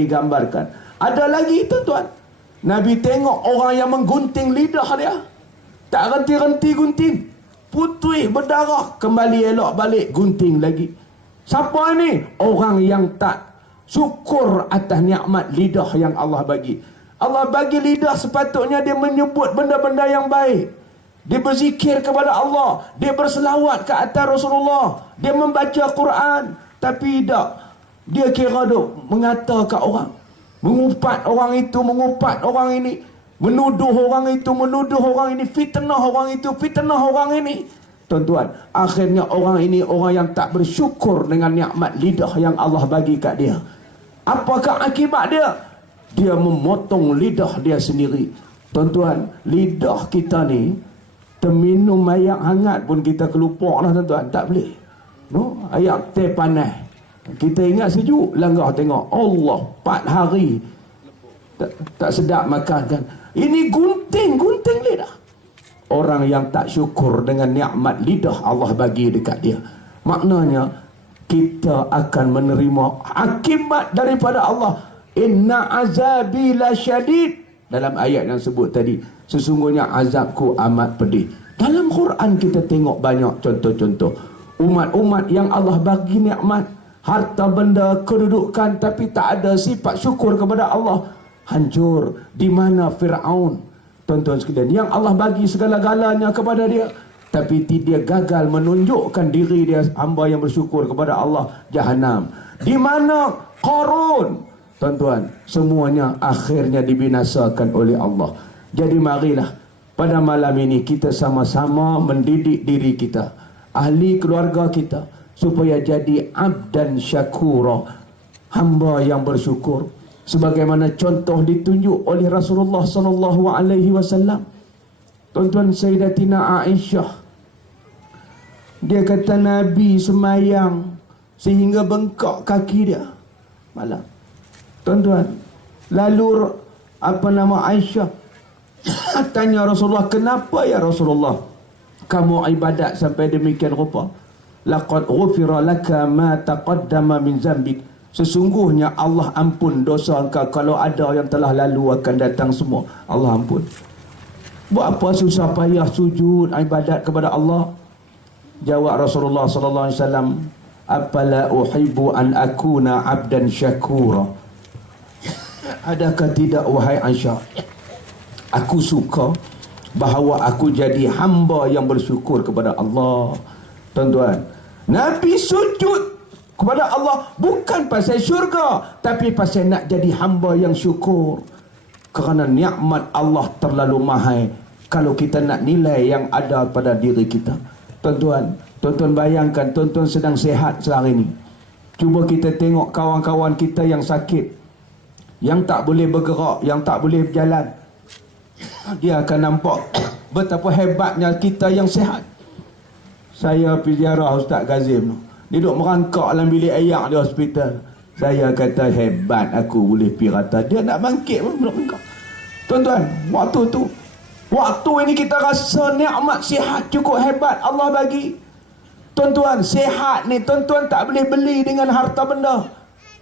digambarkan. Ada lagi tuan-tuan, Nabi tengok orang yang menggunting lidah dia, tak henti-henti gunting, putih berdarah, kembali elok balik gunting lagi. Siapa ni? Orang yang tak syukur atas nikmat lidah yang Allah bagi. Allah bagi lidah, sepatutnya dia menyebut benda-benda yang baik. Dia berzikir kepada Allah, dia berselawat ke atas Rasulullah, dia membaca Quran. Tapi tak, dia kira duk mengata kat orang, mengupat orang itu, mengupat orang ini, menuduh orang itu, menuduh orang ini, fitnah orang itu, fitnah orang ini. Tuan-tuan, akhirnya orang ini orang yang tak bersyukur dengan nikmat lidah yang Allah bagi kat dia. Apakah akibat dia? Dia memotong lidah dia sendiri. Tuan-tuan, lidah kita ni terminum air hangat pun kita kelupuk lah tuan-tuan. Tak boleh. No? Air teh panas, kita ingat sejuk, langgar tengok Allah 4 hari tak sedap makan kan. Ini gunting lidah. Orang yang tak syukur dengan nikmat lidah Allah bagi dekat dia, maknanya kita akan menerima akibat daripada Allah. Inna azabi la syadid. Dalam ayat yang sebut tadi, sesungguhnya azabku amat pedih. Dalam Quran kita tengok banyak contoh-contoh umat-umat yang Allah bagi nikmat, harta benda, kedudukan, tapi tak ada sifat syukur kepada Allah, hancur. Di mana Fir'aun, tuan-tuan sekalian, yang Allah bagi segala-galanya kepada dia, tapi dia gagal menunjukkan diri dia hamba yang bersyukur kepada Allah, Jahannam. Di mana Qarun, tuan-tuan, semuanya akhirnya dibinasakan oleh Allah. Jadi marilah pada malam ini kita sama-sama mendidik diri kita, ahli keluarga kita, supaya jadi abdan syakura, hamba yang bersyukur, sebagaimana contoh ditunjuk oleh Rasulullah sallallahu alaihi wasallam. Tuan-tuan, Sayyidatina Aisyah, dia kata Nabi semayang sehingga bengkak kaki dia malam. Tuan-tuan, lalu Aisyah tanya Rasulullah, kenapa ya Rasulullah kamu ibadat sampai demikian rupa? Laqad ghufira laka ma taqaddama min zambik. Sesungguhnya Allah ampun dosa engkau, kalau ada yang telah lalu akan datang semua Allah ampun. Buat apa susah payah sujud ibadat kepada Allah? Jawab Rasulullah sallallahu alaihi wasallam, afala uhibbu an akuna abdan syakura. Adakah tidak wahai Aisyah, aku suka bahawa aku jadi hamba yang bersyukur kepada Allah. Tuan-tuan, Nabi sujud kepada Allah bukan pasal syurga, tapi pasal nak jadi hamba yang syukur. Kerana nikmat Allah terlalu mahal kalau kita nak nilai yang ada pada diri kita. Tuan-tuan, tuan-tuan bayangkan, tuan-tuan sedang sihat sehari ini. Cuba kita tengok kawan-kawan kita yang sakit, yang tak boleh bergerak, yang tak boleh berjalan. Dia akan nampak betapa hebatnya kita yang sihat. Saya pergi ziarah Ustaz Kazim, dia duduk merangkak dalam bilik ayak di hospital. Saya kata hebat aku boleh pergi rata. Dia nak bangkit pun belum merangkak. Tuan-tuan, waktu ini kita rasa nikmat sihat cukup hebat Allah bagi. Tuan-tuan, sihat ni tuan-tuan tak boleh beli dengan harta benda.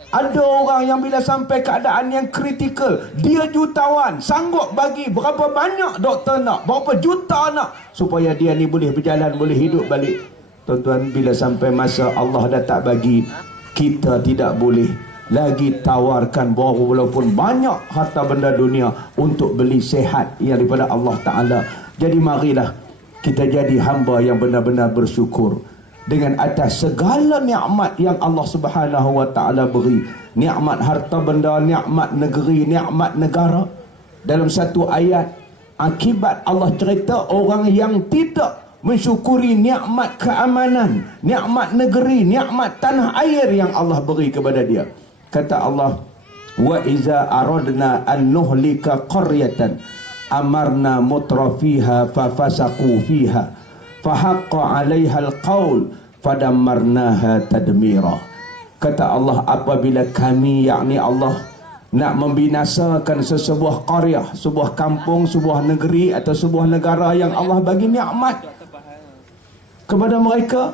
Ada orang yang bila sampai keadaan yang kritikal, dia jutawan, sanggup bagi berapa banyak doktor nak, berapa juta nak, supaya dia ni boleh berjalan, boleh hidup balik. Tuan-tuan, bila sampai masa Allah dah tak bagi, kita tidak boleh lagi tawarkan walaupun banyak harta benda dunia untuk beli sehat yang daripada Allah Ta'ala. Jadi marilah kita jadi hamba yang benar-benar bersyukur dengan atas segala nikmat yang Allah Subhanahu wa Ta'ala beri. Nikmat harta benda, nikmat negeri, nikmat negara. Dalam satu ayat, akibat Allah cerita orang yang tidak mensyukuri nikmat keamanan, nikmat negeri, nikmat tanah air yang Allah beri kepada dia. Kata Allah, wa iza aradna an nuhlika qaryatan amarna mutrafiha fafasaqu fiha fahaqqa 'alaiha alqaul fadammarnaha tadmira. Kata Allah, apabila kami, yakni Allah, nak membinasakan sesebuah qaryah, sebuah kampung, sebuah negeri atau sebuah negara yang Allah bagi nikmat kepada mereka,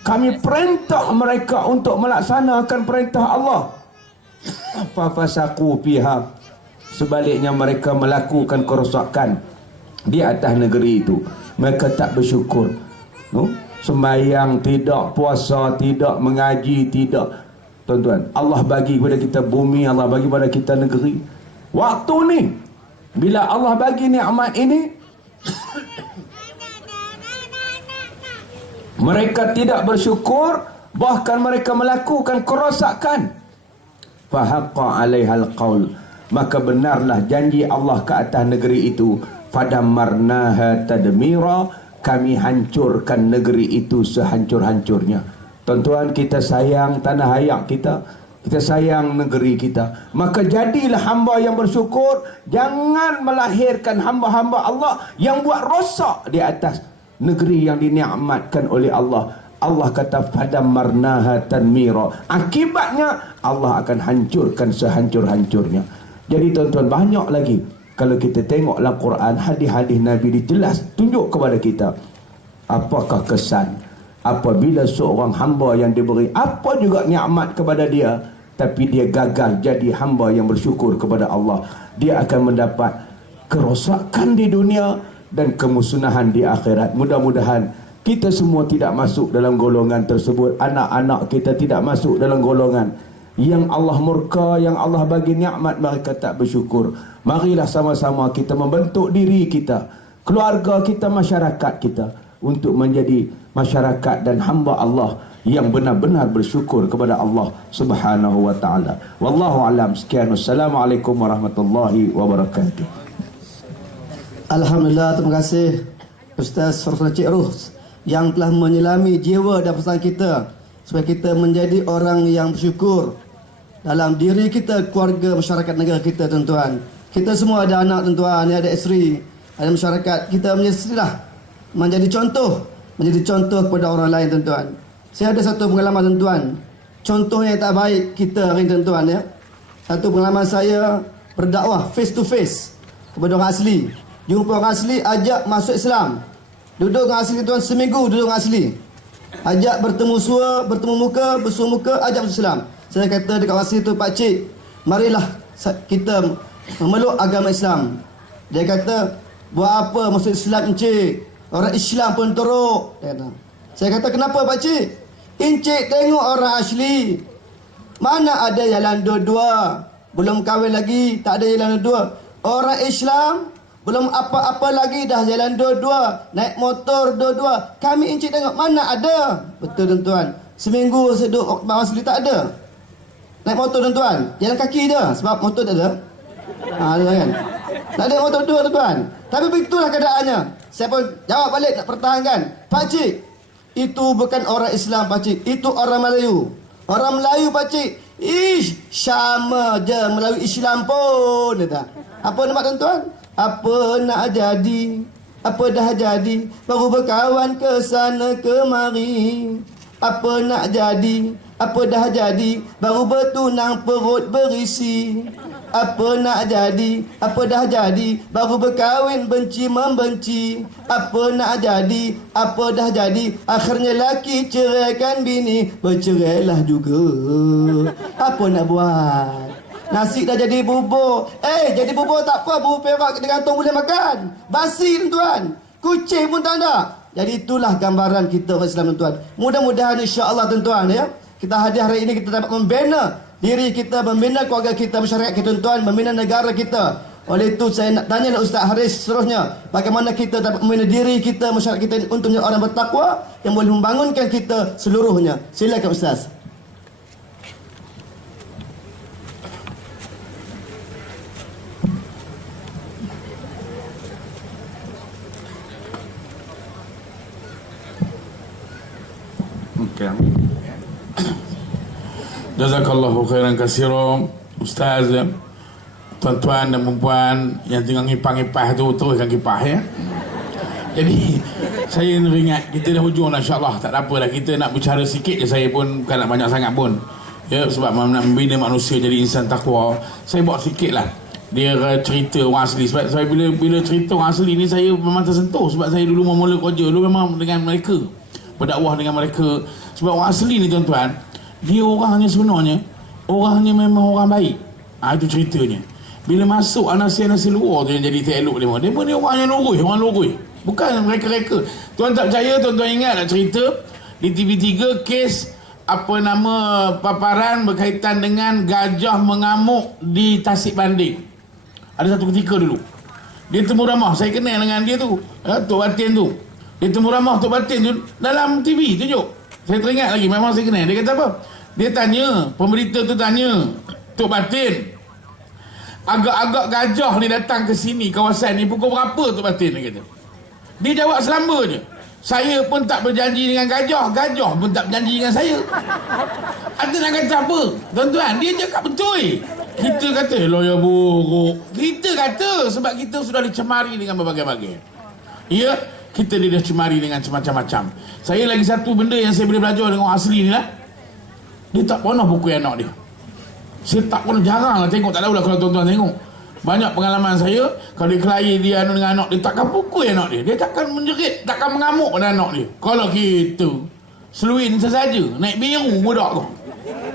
kami perintah mereka untuk melaksanakan perintah Allah. fafasaku fiha, sebaliknya mereka melakukan kerosakan di atas negeri itu. Mereka tak bersyukur, no? Sembahyang tidak, puasa tidak, mengaji tidak. Tuan-tuan, Allah bagi kepada kita bumi, Allah bagi kepada kita negeri. Waktu ni bila Allah bagi nikmat ini, mereka tidak bersyukur, bahkan mereka melakukan kerosakan. Fahaqqa 'alaihal qaul, maka benarlah janji Allah ke atas negeri itu. Fadammarnaha tadmira, kami hancurkan negeri itu sehancur-hancurnya. Tuan-tuan, kita sayang tanah air kita, kita sayang negeri kita, maka jadilah hamba yang bersyukur. Jangan melahirkan hamba-hamba Allah yang buat rosak di atas negeri yang dinikmatkan oleh Allah. Allah kata fadammarnaha tadmira, akibatnya Allah akan hancurkan sehancur-hancurnya. Jadi tuan-tuan, banyak lagi kalau kita tengoklah Quran, hadis-hadis Nabi dijelas tunjuk kepada kita apakah kesan apabila seorang hamba yang diberi apa juga nikmat kepada dia, tapi dia gagal jadi hamba yang bersyukur kepada Allah. Dia akan mendapat kerosakan di dunia dan kemusnahan di akhirat. Mudah-mudahan kita semua tidak masuk dalam golongan tersebut. Anak-anak kita tidak masuk dalam golongan yang Allah murka, yang Allah bagi nikmat mereka tak bersyukur. Marilah sama-sama kita membentuk diri kita, keluarga kita, masyarakat kita untuk menjadi masyarakat dan hamba Allah yang benar-benar bersyukur kepada Allah Subhanahu wa taala. Wallahu alam. Sekian, wassalamualaikum warahmatullahi wabarakatuh. Alhamdulillah, terima kasih Ustaz Farfan Cik Ruh yang telah menyelami jiwa dan perasaan kita supaya kita menjadi orang yang bersyukur dalam diri kita, keluarga, masyarakat, negara kita. Tuan-tuan, kita semua ada anak, tuan-tuan, ada isteri, ada masyarakat. Kita mestilah menjadi contoh kepada orang lain, tuan-tuan. Saya ada satu pengalaman, tuan-tuan, contoh yang tak baik kita hari ini, tuan-tuan, ya. Satu pengalaman saya berdakwah face to face kepada orang asli. Jumpa orang asli, ajak masuk Islam. Duduk dengan asli, tuan, seminggu duduk dengan asli. Ajak bertemu muka, bersua muka, ajak masuk Islam. Saya kata dekat asli tu, Pak Cik, marilah kita memeluk agama Islam. Dia kata, buat apa masuk Islam, Encik? Orang Islam pun teruk. Saya kata, kenapa Pak Cik? Encik tengok orang asli, mana ada jalan dua-dua, belum kahwin lagi, tak ada jalan dua-dua. Orang Islam belum apa-apa lagi dah jalan dua-dua, naik motor dua-dua. Kami encik tengok, mana ada. Betul, tuan-tuan. Seminggu saya duduk orang asli tak ada. Naik motor, tuan-tuan, jalan kaki je sebab motor tak ada. Kan? Tak ada motor dua, tuan-tuan. Tapi begitulah keadaannya. Saya pun jawab balik, nak pertahankan. Pak Cik, itu bukan orang Islam, Pak Cik, itu orang Melayu. Orang Melayu, Pak Cik, sama je Melayu Islam pun. Apa nampak, tuan-tuan? Apa nak jadi, apa dah jadi, baru berkawan ke sana kemari. Apa nak jadi, apa dah jadi, baru bertunang perut berisi. Apa nak jadi, apa dah jadi, baru berkahwin benci membenci. Apa nak jadi, apa dah jadi, akhirnya laki ceraikan bini, bercerailah juga. Apa nak buat? Nasi dah jadi bubur. Jadi bubur tak apa, bubur perak digantung boleh makan. Basi, tuan. Kucing pun tak ada. Jadi itulah gambaran kita orang Islam, tuan. Mudah-mudahan insya-Allah, tuan, ya, kita hadir hari ini kita dapat membina diri kita, membina keluarga kita, masyarakat kita, tuan, membina negara kita. Oleh itu saya nak tanya Ustaz Haris seterusnya, bagaimana kita dapat membina diri kita, masyarakat kita untuk menjadi orang bertakwa yang boleh membangunkan kita seluruhnya. Silakan Ustaz. Jazakallahu khairan katsiran Ustaz. Tuan-tuan dan puan yang tengah ngipah-ngipah tu, teruskan kipah, ya. Jadi saya ingat kita dah hujung dah, insya-Allah. Tak ada apalah, kita nak bicara sikit je, saya pun bukan nak banyak sangat pun. Ya, sebab nak membina manusia jadi insan takwa. Saya bawa sikitlah dia cerita orang asli. Sebab saya bila cerita orang asli ni, saya memang tersentuh sebab saya dulu memula kerja dulu memang dengan mereka, berdakwah dengan mereka. Sebab orang asli ni, tuan-tuan, dia orangnya sebenarnya orangnya memang orang baik. Itu ceritanya. Bila masuk nasi luar tu yang jadi tak elok dia pun ni orang yang orang lurus. Bukan mereka-reka. Tuan tak percaya, tuan ingat nak cerita di TV3 kes apa nama paparan berkaitan dengan gajah mengamuk di Tasik Banding. Ada satu ketika dulu dia temu ramah, saya kenal dengan dia tu, Tok Batin tu. Dia temu ramah Tok Batin tu dalam TV tunjuk. Saya teringat lagi, memang saya kenal. Dia kata apa? Dia tanya, pemberita tu tanya Tok Batin, agak-agak gajah ni datang ke sini kawasan ni pukul berapa Tok Batin? Dia kata. Dia jawab selamba je. Saya pun tak berjanji dengan gajah, gajah pun tak berjanji dengan saya. Ada nak kata apa? Tuan-tuan, dia cakap betul. Kita kata lawyer buruk. Kita kata sebab kita sudah dicemari dengan berbagai-bagai. Ya, kita dah dicemari dengan macam-macam. Saya lagi satu benda yang saya boleh belajar dengan orang asli ni lah. Dia tak pernah pukul anak dia. Saya tak pernah, jarang lah tengok. Tak tahulah kalau tuan-tuan tengok. Banyak pengalaman saya, kalau dia kelahi dia dengan anak dia, takkan pukul anak dia. Dia takkan menjerit, takkan mengamuk pada anak dia. Kalau kita seluin sesaja, naik biru budak tu.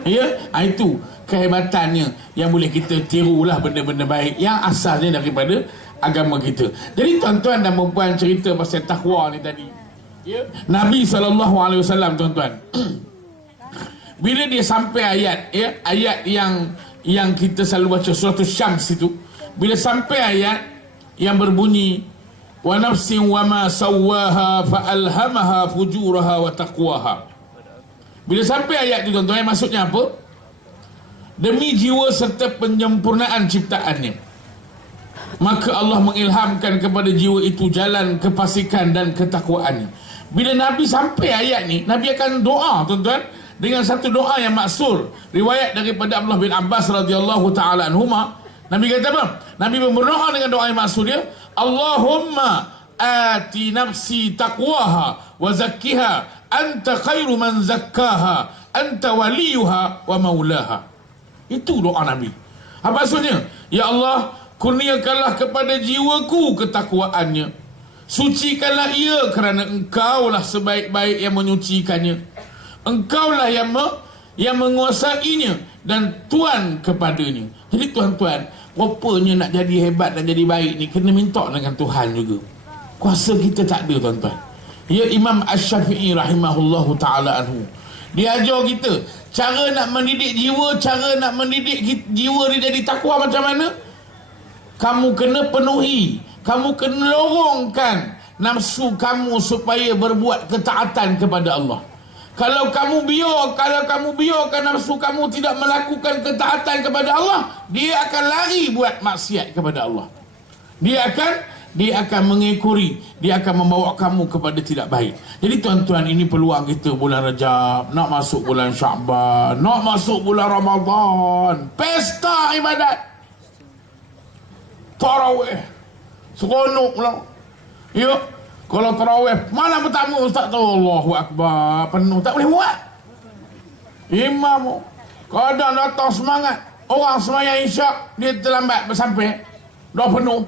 Ya, itu kehebatannya yang boleh kita tirulah benda-benda baik yang asalnya daripada agama kita. Jadi tuan-tuan dan puan cerita pasal takwa ni tadi. Ya, Nabi SAW tuan-tuan. Bila dia sampai ayat, ya, ayat yang kita selalu baca surah Syams itu, bila sampai ayat yang berbunyi wa nafsin wa ma sawwaha fa alhamaha fujuraha wa taqwaha. Bila sampai ayat itu tuan-tuan, maksudnya apa? Demi jiwa serta penyempurnaan ciptaannya, maka Allah mengilhamkan kepada jiwa itu jalan kefasikan dan ketakwaannya. Bila Nabi sampai ayat ni, Nabi akan doa tuan-tuan dengan satu doa yang maksur, riwayat daripada Abdullah bin Abbas radhiyallahu taala anhuma. Nabi kata apa? Nabi berdoa dengan doa yang maksud dia, Allahumma ati nafsi taqwaha wa zakkiha anta khairu man zakkaha anta waliyuha wa maulaha. Itu doa Nabi. Apa maksudnya? Ya Allah, kurniakanlah kepada jiwaku ketakwaannya, sucikanlah ia kerana engkaulah sebaik-baik yang menyucikannya, engkaulah yang menguasainya dan tuan kepadanya. Jadi tuan-tuan, rupanya nak jadi hebat dan jadi baik ni kena minta dengan Tuhan juga. Kuasa kita tak ada tuan-tuan. Ya, Imam Asy-Syafi'i rahimahullahu ta'ala anhu, dia ajar kita cara nak mendidik jiwa, cara nak mendidik jiwa dia jadi takwa macam mana. Kamu kena penuhi, kamu kena lorongkan nafsu kamu supaya berbuat ketaatan kepada Allah. Kalau kamu biarkan nafsu kamu tidak melakukan ketaatan kepada Allah, dia akan lari buat maksiat kepada Allah. Dia akan mengekori, dia akan membawa kamu kepada tidak baik. Jadi tuan-tuan, ini peluang kita bulan Rajab, nak masuk bulan Sya'ban, nak masuk bulan Ramadan, pesta ibadat, tarawih, seronok lah. Ya, kalau tarawih malam pertama ustaz tu Allahu Akbar, penuh, tak boleh buat. Imam kadang datang semangat, orang semayang isyak dia terlambat bersampai, dah penuh.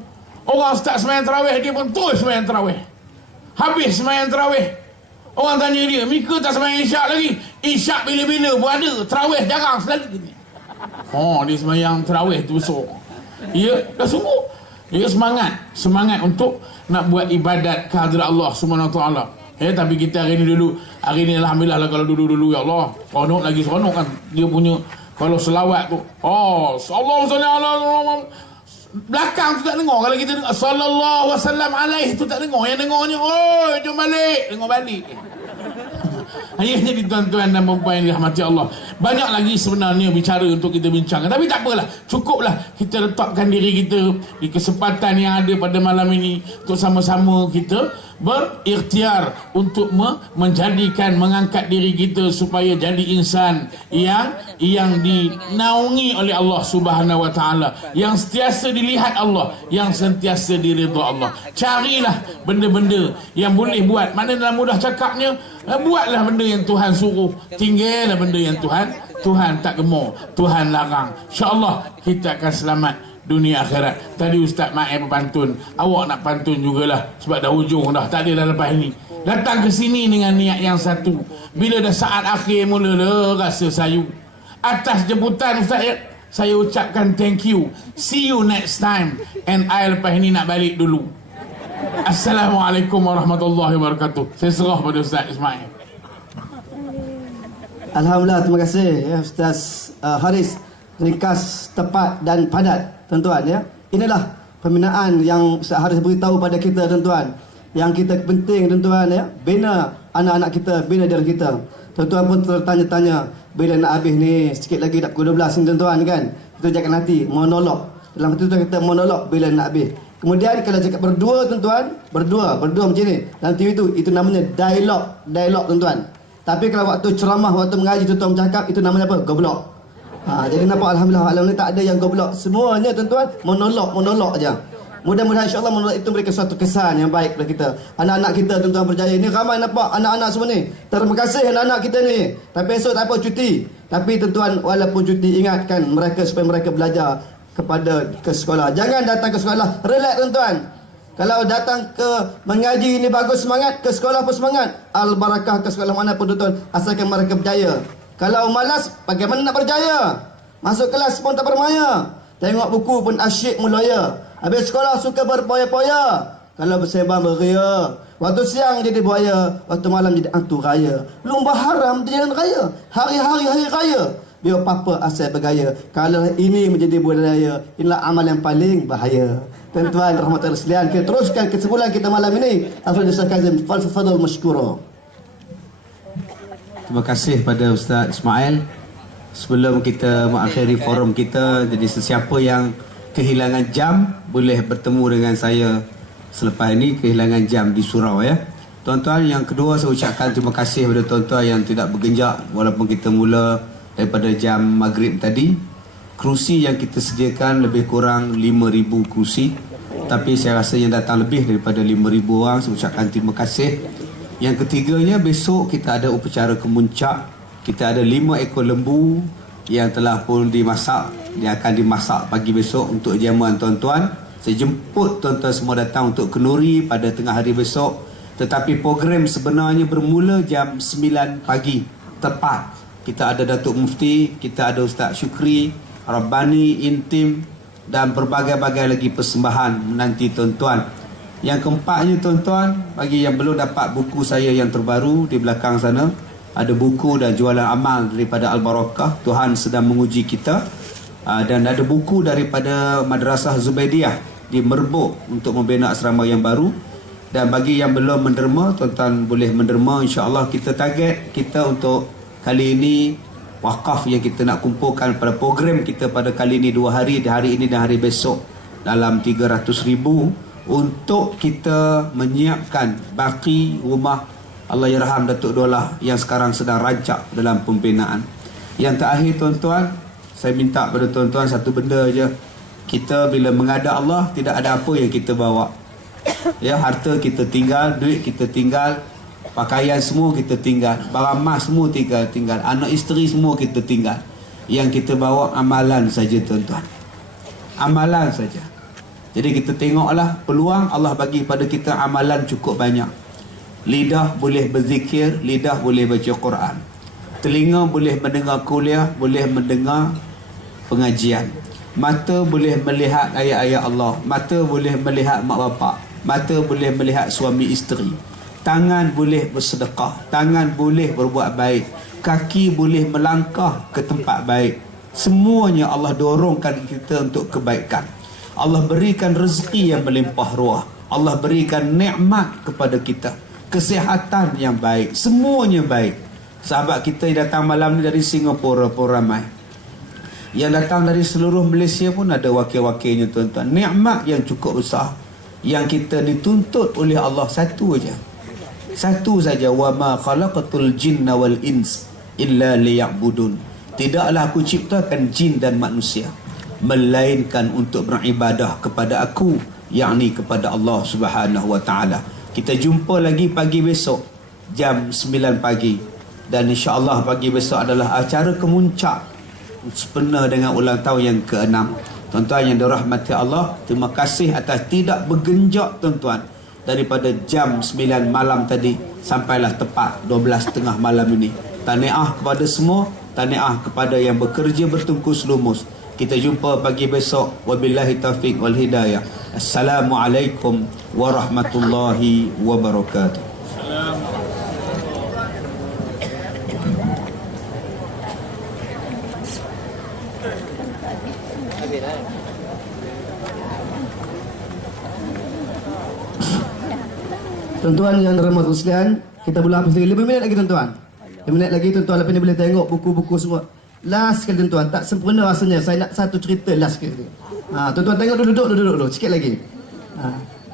Orang start semayang tarawih, dia pun terus semayang tarawih. Habis semayang tarawih, orang tanya dia, Mika tak semayang isyak lagi? Isyak bila-bila pun ada, tarawih jarang selalu. Dia semayang tarawih tu besar. Ya, dah sungguh. Dia semangat untuk nak buat ibadat kehadrat Allah Subhanahu Wa Taala. Tapi kita hari ni alhamdulillah lah, kalau dulu ya Allah, seronok lagi seronok kan. Dia punya kalau selawat tu, sallallahu alaihi, belakang tu tak dengar. Kalau kita dengar sallallahu wasallam alaihi tu tak dengar. Yang dengarnya, jom balik, dengar balik. Jadi tuan-tuan dan puan yang dirahmati Allah, banyak lagi sebenarnya bicara untuk kita bincangkan, tapi tak apalah, cukuplah kita letakkan diri kita di kesempatan yang ada pada malam ini untuk sama-sama kita berikhtiar untuk mengangkat diri kita supaya jadi insan yang dinaungi oleh Allah Subhanahu Wa Taala, yang sentiasa dilihat Allah, yang sentiasa diridha Allah. Carilah benda-benda yang boleh buat. Mana dalam mudah cakapnya, buatlah benda yang Tuhan suruh, tinggallah benda yang Tuhan tak gemar, Tuhan larang. InsyaAllah kita akan selamat dunia akhirat. Tadi Ustaz Ma'ai berpantun, awak nak pantun jugalah sebab dah hujung dah, tak ada dah lepas ini. Datang ke sini dengan niat yang satu. Bila dah saat akhir mula rasa sayu, Atas jemputan Ustaz, saya ucapkan thank you. See you next time. And I lepas ini nak balik dulu. Assalamualaikum warahmatullahi wabarakatuh. Saya serah pada Ustaz Ismail. Alhamdulillah, terima kasih ya Ustaz Haris. Ringkas, tepat dan padat tuan-tuan ya. Inilah pembinaan yang Ustaz Haris beritahu pada kita tuan-tuan. Yang kita penting tuan-tuan ya, bina anak-anak kita, bina diri kita. Tuan-tuan pun tertanya-tanya, bila nak habis ni, sikit lagi dah pukul 12 ni tuan-tuan kan. Kita jangan nanti monolog. Dalam hati kita monolog bila nak habis. Kemudian kalau cakap berdua tuan-tuan, berdua macam ni. Dalam TV tu, itu namanya dialog tuan-tuan. Tapi kalau waktu ceramah, waktu mengaji tuan-tuan bercakap, itu namanya apa? Goblok. Jadi nampak Alhamdulillah alam ni tak ada yang goblok. Semuanya tuan-tuan monolog aja. Mudah-mudahan insyaAllah monolog itu memberikan suatu kesan yang baik kepada kita. Anak-anak kita tuan-tuan berjaya. Ini ramai nampak anak-anak semua ni. Terima kasih anak-anak kita ni. Tapi esok tak apa cuti. Tapi tuan-tuan walaupun cuti, ingatkan mereka supaya mereka belajar ke sekolah. Jangan datang ke sekolah relax tuan-tuan. Kalau datang ke mengaji ini bagus semangat, ke sekolah pun semangat. Al-barakah ke sekolah mana pun tuan-tuan, asalkan mereka berjaya. Kalau malas, bagaimana nak berjaya? Masuk kelas pun tak bermaya. Tengok buku pun asyik mulaya. Habis sekolah suka berpoya-poya. Kalau bersembang beria. Waktu siang jadi buaya, waktu malam jadi hantu raya. Lumba haram di jalan raya. Hari-hari hari raya. Biar papa asal bergaya. Kalau ini menjadi budaya, inilah amal yang paling bahaya. Tuan-tuan rahmatullahi sekalian, kita teruskan kesimpulan kita malam ini. Al-Fadhil Kazim, fadhil mashkura. Terima kasih pada Ustaz Ismail. Sebelum kita mengakhiri forum kita, jadi sesiapa yang kehilangan jam boleh bertemu dengan saya selepas ini, kehilangan jam di surau ya. Tuan-tuan, yang kedua saya ucapkan terima kasih kepada tuan-tuan yang tidak bergenjak walaupun kita mula daripada jam maghrib tadi. Kerusi yang kita sediakan lebih kurang 5,000 kerusi, tapi saya rasa yang datang lebih daripada 5,000 orang. Saya ucapkan terima kasih. Yang ketiganya, besok kita ada upacara kemuncak. Kita ada 5 ekor lembu yang telah pun dimasak. Dia akan dimasak pagi besok untuk jamuan tuan-tuan. Saya jemput tuan-tuan semua datang untuk kenduri pada tengah hari besok. Tetapi program sebenarnya bermula jam 9 pagi tepat. Kita ada Datuk Mufti, kita ada Ustaz Syukri, Rabbani, Intim dan berbagai-bagai lagi persembahan menanti tuan-tuan. Yang keempatnya tuan-tuan, bagi yang belum dapat buku saya yang terbaru, di belakang sana ada buku dan jualan amal daripada Al-Barakah. Tuhan sedang menguji kita. Dan ada buku daripada Madrasah Zubaidiyah di Merbuk untuk membina asrama yang baru. Dan bagi yang belum menderma, tuan-tuan boleh menderma. InsyaAllah kita target kita untuk kali ini wakaf yang kita nak kumpulkan pada program kita pada kali ini 2 hari, di hari ini dan hari besok, dalam 300,000 untuk kita menyiapkan baki rumah Allahyarham Datuk Dolah yang sekarang sedang rancak dalam pembinaan. Yang terakhir tuan-tuan, saya minta pada tuan-tuan satu benda aja. Kita bila menghadap Allah, tidak ada apa yang kita bawa. Ya, harta kita tinggal, duit kita tinggal, pakaian semua kita tinggal, barang emas semua tinggal, anak isteri semua kita tinggal. Yang kita bawa amalan saja tuan-tuan. Amalan saja. Jadi kita tengoklah peluang Allah bagi pada kita amalan cukup banyak. Lidah boleh berzikir, lidah boleh baca Quran. Telinga boleh mendengar kuliah, boleh mendengar pengajian. Mata boleh melihat ayat-ayat Allah. Mata boleh melihat mak bapak. Mata boleh melihat suami isteri. Tangan boleh bersedekah. Tangan boleh berbuat baik. Kaki boleh melangkah ke tempat baik. Semuanya Allah dorongkan kita untuk kebaikan. Allah berikan rezeki yang melimpah ruah. Allah berikan nikmat kepada kita. Kesihatan yang baik. Semuanya baik. Sahabat kita yang datang malam ni dari Singapura pun ramai. Yang datang dari seluruh Malaysia pun ada wakil-wakilnya tuan-tuan. Nikmat yang cukup besar. Yang kita dituntut oleh Allah satu aja. Satu saja. Wa ma khalaqatul jinna wal ins illa liya'budun. Tidaklah aku ciptakan jin dan manusia melainkan untuk beribadah kepada aku, yakni kepada Allah Subhanahu wa taala. Kita jumpa lagi pagi besok jam 9 pagi. Dan insya-Allah pagi besok adalah acara kemuncak sempena dengan ulang tahun yang ke-6. Tuan-tuan yang dirahmati Allah, terima kasih atas tidak bergenjak tuan-tuan daripada jam 9 malam tadi sampailah tepat 12.30 malam ini. Tahniah kepada semua, tahniah kepada yang bekerja bertungkus lumus. Kita jumpa pagi besok. Wabillahi taufiq wal hidayah. Assalamualaikum warahmatullahi wabarakatuh. Tuan-tuan yang dirahmati sekalian, kita boleh habis lagi 5 minit lagi tuan-tuan. 5 minit lagi tuan-tuan, lepas ni boleh tengok buku-buku semua. Last sekali tuan-tuan, tak sempurna rasanya. Saya nak satu cerita last sekali. Tuan-tuan tengok duduk, sikit lagi.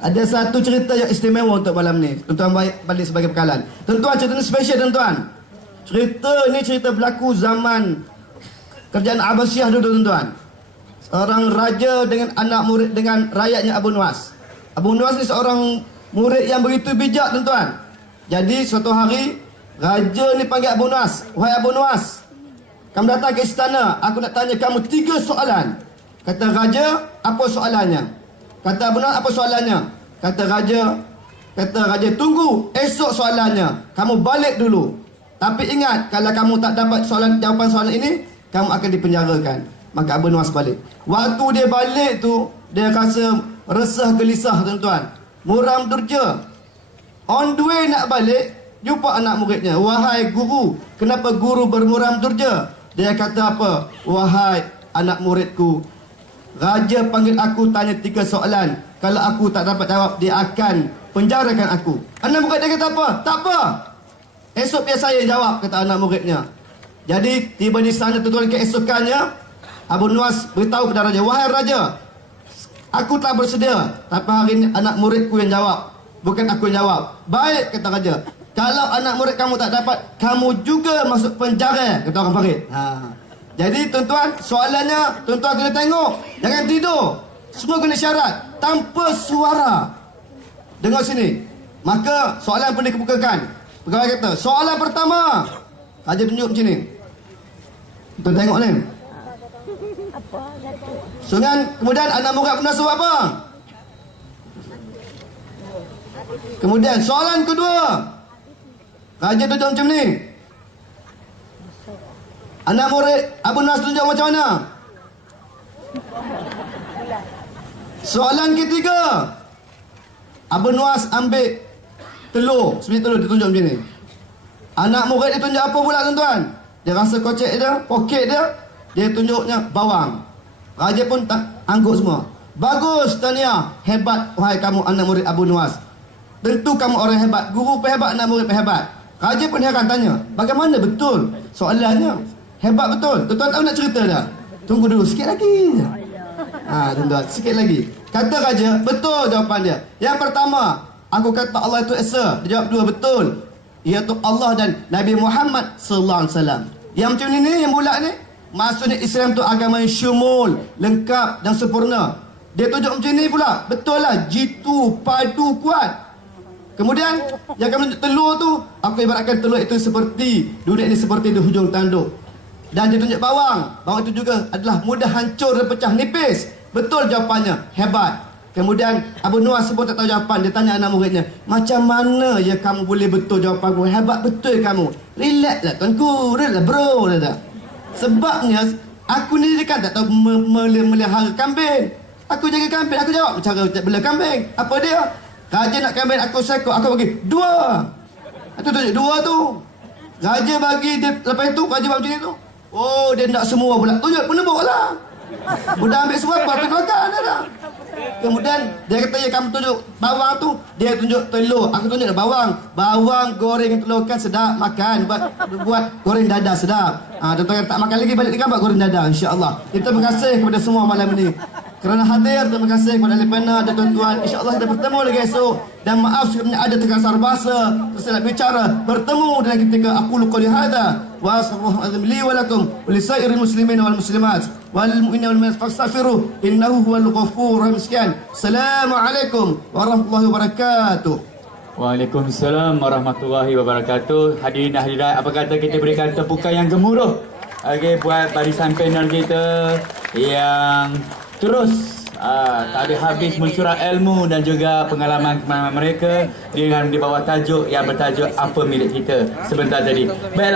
Ada satu cerita yang istimewa untuk malam ni. Tuan-tuan balik sebagai bekalan. Tuan-tuan, cerita ni special tuan-tuan. Cerita ni cerita berlaku zaman kerajaan Abbasiyah dulu tuan-tuan. Seorang raja dengan anak murid dengan rakyatnya Abu Nuwas. Abu Nuwas ni seorang murid yang begitu bijak tuan-tuan. Jadi suatu hari raja ni panggil Abu Nuwas. Wahai Abu Nuwas, kamu datang ke istana, aku nak tanya kamu 3 soalan. Kata raja, apa soalannya? Kata Abu Nuwas, apa soalannya? Kata raja, tunggu, esok soalannya. Kamu balik dulu. Tapi ingat, kalau kamu tak dapat jawapan soalan ini, kamu akan dipenjarakan. Maka Abu Nuwas balik. Waktu dia balik tu, dia rasa resah gelisah tuan-tuan. Muram durja. On the way nak balik, jumpa anak muridnya. Wahai guru, kenapa guru bermuram durja? Dia kata apa? Wahai anak muridku, raja panggil aku tanya 3 soalan. Kalau aku tak dapat jawab, dia akan penjarakan aku. Anak murid dia kata apa? Tak apa, esok biar saya jawab, kata anak muridnya. Jadi tiba di sana tuan-tuan, keesokannya Abu Nuwas beritahu kepada raja, wahai raja, aku telah bersedia, tapi hari ini anak muridku yang jawab, bukan aku yang jawab. Baik, kata raja. Kalau anak murid kamu tak dapat, kamu juga masuk penjara, kata orang Farid. Jadi tuan-tuan, soalannya tuan-tuan kena tengok. Jangan tidur. Semua kena syarat. Tanpa suara. Dengar sini. Maka soalan pun dikemukakan. Pegawai kata, soalan pertama. Raja tunjuk macam ni. Tuan tengok ni. Kemudian anak murid pernah suruh apa? Kemudian soalan kedua. Raja tunjuk macam ni. Anak murid Abu Nuwas tunjuk macam mana? Soalan ketiga. Abu Nuwas ambil telur, sebiji telur, dia tunjuk macam ni. Anak murid dia tunjuk apa pula tuan-tuan? Dia rasa kocek dia, poket dia tunjuknya bawang. Raja pun tak angguk semua. Bagus, tahniah, hebat wahai kamu anak murid Abu Nuwas. Tentu kamu orang hebat, guru pun hebat, anak murid pun hebat. Raja pun heran tanya, bagaimana betul soalannya? Hebat betul. Tuan-tuan tahu nak cerita dah? Tunggu dulu sikit lagi. Tuan-tuan, sikit lagi. Kata raja, betul jawapan dia. Yang pertama, aku kata Allah itu Esa. Dia jawab 2, betul. Iaitu Allah dan Nabi Muhammad sallallahu alaihi wasallam. Yang macam ni yang bulat ni, maksudnya Islam tu agama yang syumul, lengkap dan sempurna. Dia tunjuk macam ni pula. Betul lah, jitu, padu, kuat. Kemudian yang kami tunjuk telur tu, aku ibaratkan telur itu seperti dunia ini seperti di hujung tanduk. Dan dia tunjuk bawang. Bawang itu juga adalah mudah hancur dan pecah nipis. Betul jawapannya, hebat. Kemudian Abu Nuwas pun tak tahu jawapan. Dia tanya anak muridnya, macam mana ya kamu boleh betul jawapan aku? Hebat betul kamu. Relax lah tuanku, relax lah bro. Sebabnya aku ni kan tak tahu melihara kambing. Aku jaga kambing, aku jawab cara bela kambing. Apa dia? Raja nak kambing aku sekor, aku bagi 2. Itu tunjuk 2 tu. Raja bagi dia, lepas itu raja buat macam ni tu. Oh, dia nak semua pula. Tunjuk penebuk lah. Udah ambil semua, apa tu makan dah. Kemudian dia kata, ya kamu tunjuk bawang tu. Dia tunjuk telur, aku tunjuk bawang. Bawang goreng telur kan sedap makan. Buat goreng dada sedap. Tuan-tuan tak makan lagi, balik dekat buat goreng dada, insya-Allah. Kita terima kasih kepada semua malam ini kerana hadir. Terima kasih kepada ahli panel dan tuan-tuan. InsyaAllah kita bertemu lagi esok. Dan maaf sekiranya ada terkasar bahasa, tersilap bicara. Bertemu dalam ketika aku qouli hadza wa sallallahu li wa lakum wa li sairil muslimin wal muslimat wal mu'minina wal mu'minat fastaghfiruh innahu huwal ghafurur rahim. Sekian. Assalamualaikum warahmatullahi wabarakatuh. Waalaikumsalam warahmatullahi wabarakatuh. Hadirin hadirat, apa kata kita berikan tepukan yang gemuruh buat barisan panel kita yang terus tak ada habis mencurah ilmu dan juga pengalaman mereka dengan di bawah tajuk yang bertajuk Apa Milik Kita sebentar tadi. Baiklah.